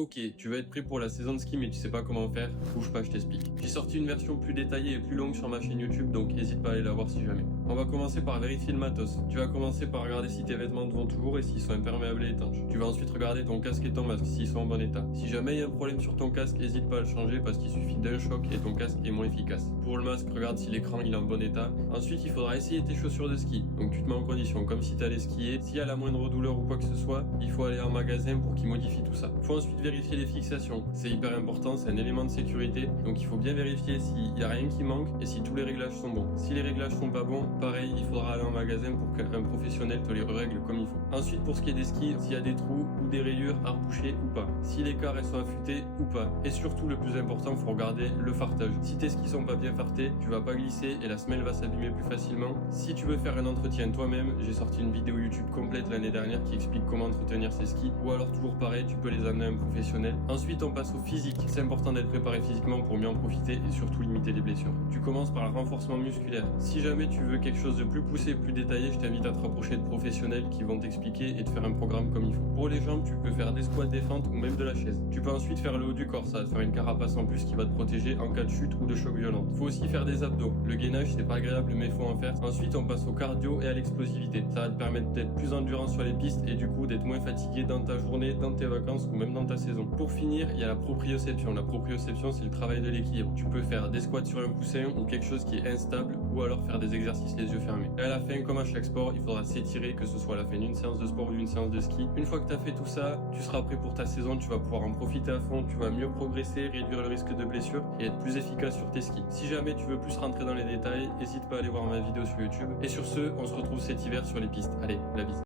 Ok, tu vas être prêt pour la saison de ski mais tu sais pas comment faire, bouge pas, je t'explique. J'ai sorti une version plus détaillée et plus longue sur ma chaîne YouTube, donc n'hésite pas à aller la voir si jamais. On va commencer par vérifier le matos. Tu vas commencer par regarder si tes vêtements te vont toujours et s'ils sont imperméables et étanches. Tu vas ensuite regarder ton casque et ton masque s'ils sont en bon état. Si jamais il y a un problème sur ton casque, n'hésite pas à le changer parce qu'il suffit d'un choc et ton casque est moins efficace. Pour le masque, regarde si l'écran il est en bon état. Ensuite, il faudra essayer tes chaussures de ski. Donc tu te mets en condition comme si tu allais skier. S'il y a la moindre douleur ou quoi que ce soit, il faut aller en magasin pour qu'il modifie tout ça. Faut ensuite vérifier les fixations. C'est hyper important, c'est un élément de sécurité. Donc il faut bien vérifier s'il n'y a rien qui manque et si tous les réglages sont bons. Si les réglages sont pas bons, pareil, il faudra aller en magasin pour qu'un professionnel te les règle comme il faut. Ensuite, pour ce qui est des skis, s'il y a des trous ou des rayures à reboucher ou pas. Si les carres elles sont affûtées ou pas. Et surtout, le plus important, faut regarder le fartage. Si tes skis sont pas bien fartés, tu vas pas glisser et la semelle va s'abîmer plus facilement. Si tu veux faire un entretien toi-même, j'ai sorti une vidéo YouTube complète l'année dernière qui explique comment entretenir ses skis. Ou alors toujours pareil, tu peux les amener à un professionnel. Ensuite, on passe au physique. C'est important d'être préparé physiquement pour mieux en profiter et surtout limiter les blessures. Tu commences par le renforcement musculaire. Si jamais tu veux quelque chose de plus poussé, plus détaillé, je t'invite à te rapprocher de professionnels qui vont t'expliquer et te faire un programme comme il faut. Pour les jambes, tu peux faire des squats, des fentes ou même de la chaise. Tu peux ensuite faire le haut du corps, ça va te faire une carapace en plus qui va te protéger en cas de chute ou de choc violent. Faut aussi faire des abdos. Le gainage, c'est pas agréable mais faut en faire. Ensuite, on passe au cardio et à l'explosivité. Ça va te permettre d'être plus endurant sur les pistes et du coup d'être moins fatigué dans ta journée, dans tes vacances ou même dans ta saison. Pour finir, il y a la proprioception. La proprioception, c'est le travail de l'équilibre. Tu peux faire des squats sur un coussin ou quelque chose qui est instable ou alors faire des exercices les yeux fermés. Et à la fin, comme à chaque sport, il faudra s'étirer, que ce soit à la fin d'une séance de sport ou d'une séance de ski. Une fois que tu as fait tout ça, tu seras prêt pour ta saison, tu vas pouvoir en profiter à fond, tu vas mieux progresser, réduire le risque de blessure et être plus efficace sur tes skis. Si jamais tu veux plus rentrer dans les détails, n'hésite pas à aller voir ma vidéo sur YouTube. Et sur ce, on se retrouve cet hiver sur les pistes. Allez, la bise.